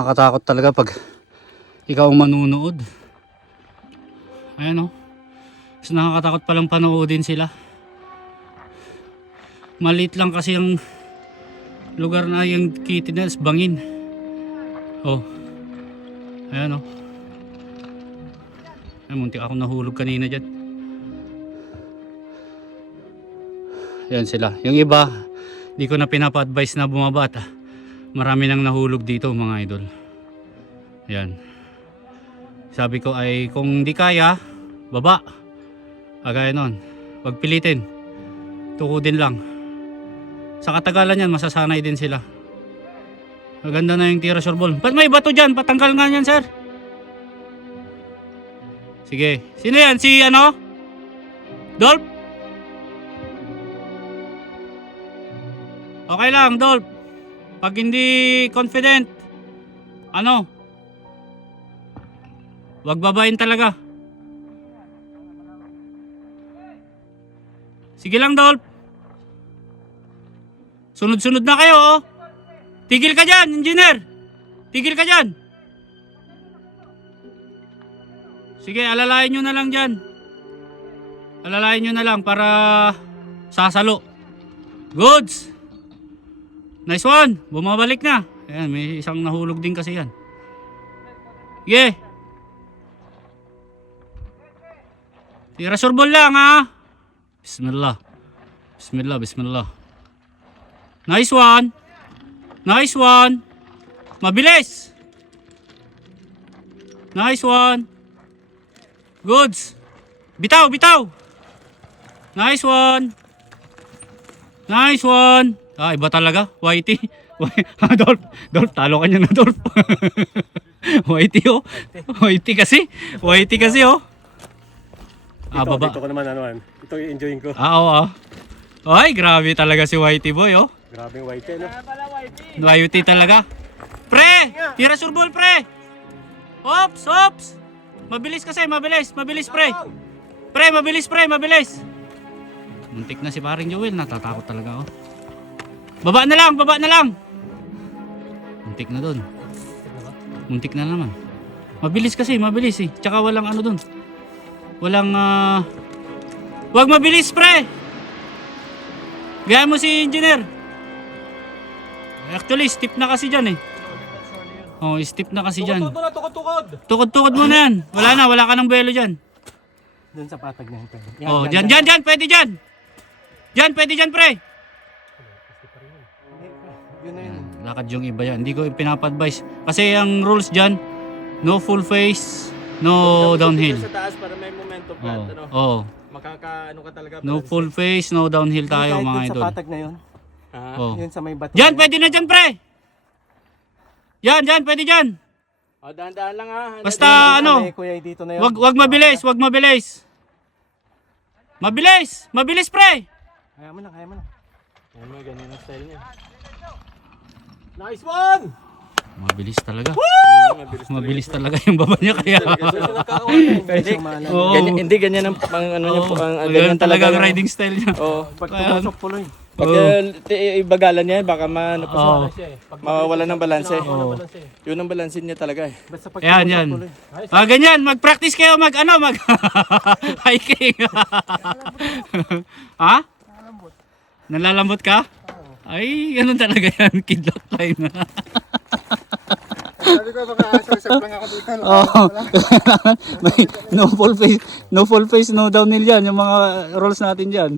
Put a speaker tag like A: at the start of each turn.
A: Nakakatakot talaga pag ikaw ang manunood. Ayan o. Mas nakakatakot palang panoodin sila. Maliit lang kasi ang lugar na yung kitty is bangin. Oh. Ayan o. Ay, muntik ako nahulog kanina dyan. Ayan sila. Yung iba, di ko na pinapa-advise na bumaba at ah, marami nang nahulog dito mga idol. Ayan. Sabi ko ay kung di kaya, baba. Agaya nun. Huwag pilitin. Tukudin lang. Sa katagalan yan, masasanay din sila. Maganda na yung tira ball. Ba't may bato dyan? Patanggal nga yan, sir. Sige. Sino yan? Si ano? Dolph? Okay lang, Dolph. Pag hindi confident, ano? Wag babain talaga. Sige lang, Dolph. Sunod-sunod na kayo, oh. Tigil ka dyan, engineer. Tigil ka dyan. Sige, alalayan nyo na lang dyan. Alalayan nyo na lang para sasalo. Goods! Nice one! Bumabalik na. Ayan, may isang nahulog din kasi yan. Yeah. Tira surbol lang ha. Bismillah. Bismillah, bismillah. Nice one. Nice one. Mabilis. Nice one. Goods. Bitaw, bitaw. Nice one. Nice one. Ah, iba talaga. Whitey. Ah, Dolph. Dolph, talo ka niya na Dolph. Whitey oh. Whitey kasi. Whitey kasi oh. Ah,
B: Ito,
A: baba.
B: dito ko naman ano, an. ito yung enjoying ko.
A: Ah, oo ah. Ay, grabe talaga si Whitey boy oh.
B: Grabe yung white no?
A: Whitey talaga. Pre! Tira surbol pre! Ops! Ops! Mabilis kasi, mabilis. Mabilis pre. Pre, mabilis pre, mabilis. Muntik na si paring Joel, natatakot talaga oh. Baba na lang, baba na lang. Muntik na dun. Muntik na naman. Mabilis kasi, mabilis eh. Tsaka walang ano dun. Walang ah... Wag mabilis pre! Gaya mo si engineer. Actually, steep na kasi dyan eh. Oh, steep na kasi dyan.
B: Tukod na, tukod, tukod!
A: Tukod-tukod mo na yan. Wala na, wala ka ng buwelo dyan.
B: Doon sa patag na pwede. Yan,
A: Oh,
B: yan,
A: dyan,
B: yan.
A: dyan, dyan, pwede dyan. Dyan, pwede dyan, pre.
B: Yun na yun.
A: Ayan, Lakad yung iba yan. Hindi ko pinapa-advise. Kasi ang rules dyan, no full face, no downhill.
C: Sa taas para may momentum.
A: Oh,
C: Ano,
A: oh.
C: makaka ano ka talaga.
A: No full face, no downhill tayo mga idol.
B: Sa patag na yun.
C: Ha?
A: Oh.
B: Yun sa may bato.
A: Dyan, pwede na dyan, pre. Yan, dyan, pwede dyan.
C: Oh, dahan-dahan lang ha.
A: Basta ano,
B: kuya dito na yun.
A: wag wag mabilis, wag mabilis. Mabilis, mabilis, pre.
B: Kaya mo na, kaya mo na.
C: Yan mo, ganyan ang style niya.
B: Nice one!
A: Mabilis talaga.
C: Mabilis.
A: Mabilis talaga yung baba niya kaya.
B: Hindi, maalam.
A: Oo.
C: Ganyan, hindi ganyan ang pang ano niya po. Ang, ang
A: ganyan talaga ang
C: yung-
A: riding style niya.
C: Oo.
B: Pag tumusok tuloy.
C: Pag uh, ti- ibagalan niya, baka maano pa
A: Oo.
C: siya. Mawawala ng balanse.
A: Oo.
C: Yun ang balansin niya talaga eh.
B: Basta pag
A: Yan,
B: tumusok
A: yan. Ah, ganyan, mag-practice kayo mag ano, mag hiking. ha? Nalalambot ka? Ay, ganun talaga yan, kidlat line.
D: Sabi ko baka susap lang ako dito.
A: Oo. May no full face, no full face, no downhill yan, yung mga rolls natin diyan.